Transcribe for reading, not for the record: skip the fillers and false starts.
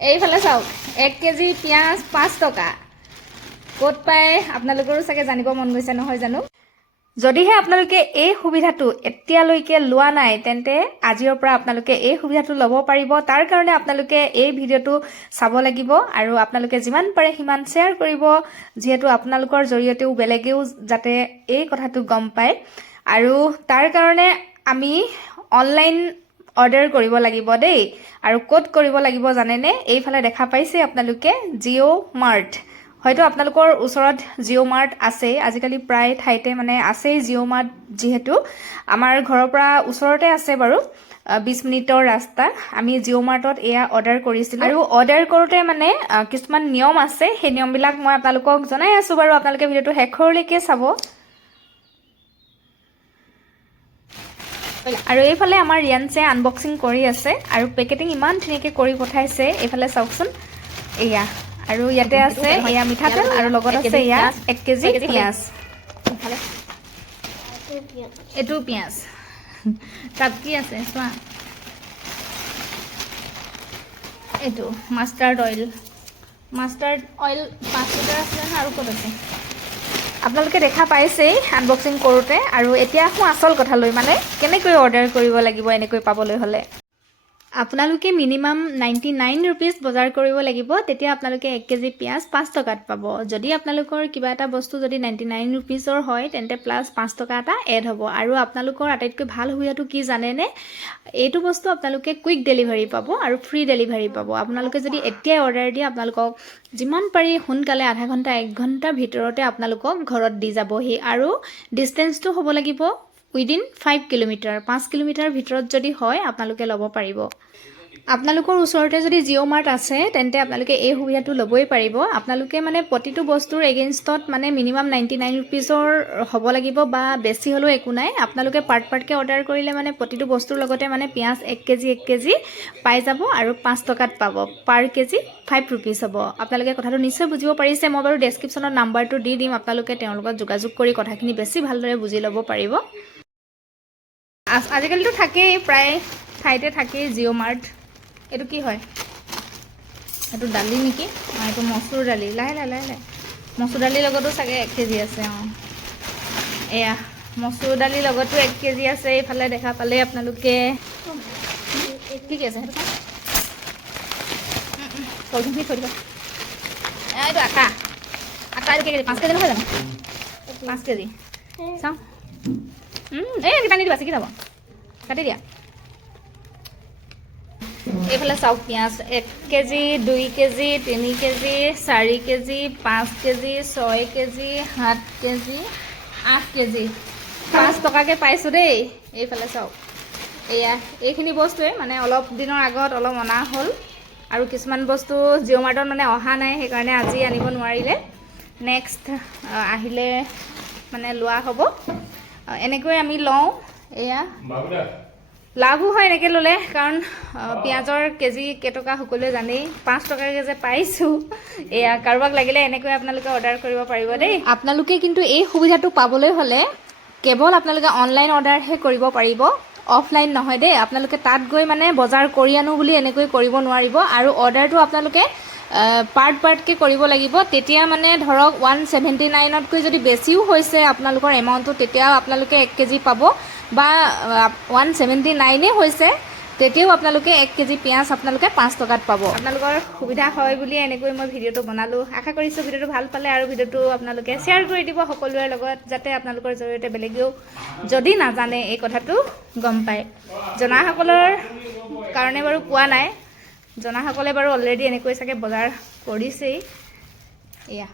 এইফালে চাওক 1 কেজি পিঁয়াজ 5 টকা ক'ত পায় আপোনালোকৰো চাগে জানিব মন গৈছে নহয় জানো যদিহে আপোনালোকে এই সুবিধাটো এতিয়ালৈকে লোৱা নাই তেন্তে আজিৰ পৰা আপোনালোকে এই সুবিধাটো ল'ব পাৰিব তাৰ কাৰণে আপোনালোকে এই ভিডিঅ'টো চাব লাগিব আৰু আপোনালোকে যিমান পাৰে সিমান শ্বেয়াৰ কৰিব যিহেতু আপোনালোকৰ জৰিয়তেও বেলেগেও যাতে এই কথাটো গম পায় আৰু তাৰ কাৰণে আমি অনলাইন অৰ্ডাৰ কৰিব লাগিব দেই আৰু ক'ত কৰিব লাগিব জানেনে এইফালে দেখা পাইছে আপোনালোকে জিঅ' মাৰ্ট হয়তো আপোনালোকৰ ওচৰত জিঅ' মাৰ্ট আছে আজিকালি প্ৰায় ঠাইতে মানে আছে জিঅ' মাৰ্ট যেহেতু আমাৰ ঘৰৰ পৰা ওচৰতে আছে বাৰু 20 মিনিটৰ ৰাস্তা আমি জিঅ' মাৰ্টত এয়া অৰ্ডাৰ কৰিছিলোঁ আৰু অৰ্ডাৰ কৰোঁতে মানে কিছুমান নিয়ম আছে সেই নিয়মবিলাক মই আপোনালোকক জনাই আছোঁ বাৰু আপোনালোকে ভিডিঅ'টো শেষলৈকে চাব আৰু এইফালে আমাৰ ৰিয়ানছে আনবক্সিং কৰি আছে আৰু পেকেটিং ইমান ধুনীয়াকৈ কৰি পঠাইছে এইফালে চাওকচোন এয়া আৰু ইয়াতে আছে এয়া মিঠাতেল আৰু লগত আছে এয়া 1 কেজি পিঁয়াজ এইটো পিঁয়াজ তাত কি আছে চোৱা এইটো মাষ্টাৰ্ড অইল 5 লিটাৰ আছে আৰু ক'ত আছে আপোনালোকে দেখা পাইছেই আনবক্সিং কৰোঁতে আৰু এতিয়া আহোঁ আচল কথালৈ মানে কেনেকৈ অৰ্ডাৰ কৰিব লাগিব এনেকৈ পাবলৈ হ'লে আপোনালোকে মিনিমাম 99 रुपीस বজাৰ কৰিব লাগিব তেতিয়া আপোনালোকে 1 কেজি পিঁয়াজ 5 টকাত পাব যদি আপোনালোকৰ কিবা এটা বস্তু যদি 99 रुपीसৰ হয় তেন্তে প্লাস 5 টকা এটা এড হ'ব আৰু আপোনালোকৰ আটাইতকৈ ভাল সুবিধাটো কি জানেনে এইটো বস্তু আপোনালোকে কুইক ডেলিভাৰী পাব আৰু ফ্ৰী ডেলিভাৰী পাব আপোনালোকে যদি এতিয়া অৰ্ডাৰ দিয়ে আপোনালোকক যিমান পাৰি সোনকালে আধা ঘণ্টা 1 ঘণ্টাৰ ভিতৰতে আপোনালোকক ঘৰত দি যাবহি আৰু ডিসটেন্সটো হ'ব লাগিব উইদিন 5 কিলোমিটাৰ 5 কিলোমিটাৰ ভিতৰত যদি হয় আপোনালোকে ল'ব পাৰিব আপোনালোকৰ ওচৰতে যদি জিঅ' মাৰ্ট আছে তেন্তে আপোনালোকে এই সুবিধাটো ল'বই পাৰিব আপোনালোকে মানে প্ৰতিটো বস্তুৰ এগেইনষ্টত মানে মিনিমাম 99 रुपीसৰ হ'ব লাগিব বা বেছি হ'লেও একো নাই আপোনালোকে পাৰ্টকে অৰ্ডাৰ কৰিলে মানে প্ৰতিটো বস্তুৰ লগতে মানে পিঁয়াজ 1 কেজি পাই যাব আৰু 5 টকাত পাব পাৰ কেজি 5 रुपीस হ'ব আপোনালোকে কথাটো নিশ্চয় বুজিব পাৰিছে মই বাৰু ডেসক্ৰিপচনত নাম্বাৰটো দি দিম আপোনালোকে তেওঁৰ লগত যোগাযোগ কৰি কথাখিনি বেছি ভালদৰে বুজি ল'ব পাৰিব আজিকালিতো থাকেই প্ৰায় ঠাইতে থাকেই জিঅ' মাৰ্ট এইটো কি হয় এইটো দালি নেকি এইটো মচুৰ দালি লাহে মচুৰ দালিৰ লগতো চাগে 1 কেজি আছে এয়া মচুৰ দালিৰ লগতো 1 কেজি আছে এইফালে দেখা পালে আপোনালোকে কি আছে এইটো আটা এইটো 5 কেজি নহয় জানো 5 কেজি চাওঁ কাটি দিবা চিকি যাব কাটি দিয়া এইফালে চাওক পিঁয়াজ 1 KG 2 KG 3 KG 4 KG 5 KG 6 KG 7 KG 8 KG 5 টকাকে পাইছোঁ দেই এইফালে চাওক এয়া এইখিনি বস্তুৱে মানে অলপ দিনৰ আগত অলপ অনা হ'ল আৰু কিছুমান বস্তু জিঅ' মাৰ্টত মানে অহা নাই সেইকাৰণে আজি আনিব নোৱাৰিলে নেক্সট আহিলে মানে লোৱা হ'ব এনেকৈ আমি লওঁ এয়া লাভো হয় এনেকৈ ল'লে কাৰণ পিঁয়াজৰ কেজি কেইটকা সকলোৱে জানেই 5 টকাকৈ যে পাইছোঁ এয়া কাৰোবাক লাগিলে এনেকৈ আপোনালোকে অৰ্ডাৰ কৰিব পাৰিব দেই আপোনালোকে কিন্তু এই সুবিধাটো পাবলৈ হ'লে কেৱল আপোনালোকে অনলাইন অৰ্ডাৰহে কৰিব পাৰিব অফলাইন নহয় দেই আপোনালোকে তাত গৈ মানে বজাৰ কৰি আনো বুলি এনেকৈ কৰিব নোৱাৰিব আৰু অৰ্ডাৰটো আপোনালোকে পাৰ্টকে কৰিব লাগিব তেতিয়া মানে ধৰক 179তকৈ যদি বেছিও হৈছে আপোনালোকৰ এমাউণ্টটো তেতিয়াও আপোনালোকে 1 কেজি পাব বা 179 হৈছে তেতিয়াও আপোনালোকে 1 কেজি পিঁয়াজ আপোনালোকে 5 টকাত পাব আপোনালোকৰ সুবিধা হয় বুলি এনেকৈ মই ভিডিঅ'টো বনালোঁ আশা কৰিছোঁ ভিডিঅ'টো ভাল পালে আৰু ভিডিঅ'টো আপোনালোকে শ্বেয়াৰ কৰি দিব সকলোৰে লগত যাতে আপোনালোকৰ জৰিয়তে বেলেগেও যদি নাজানে এই কথাটো গম পায় জনাসকলৰ কাৰণে বাৰু কোৱা নাই জনাসকলে বাৰু অলৰেডি এনেকৈ চাগে বজাৰ কৰিছেই এয়া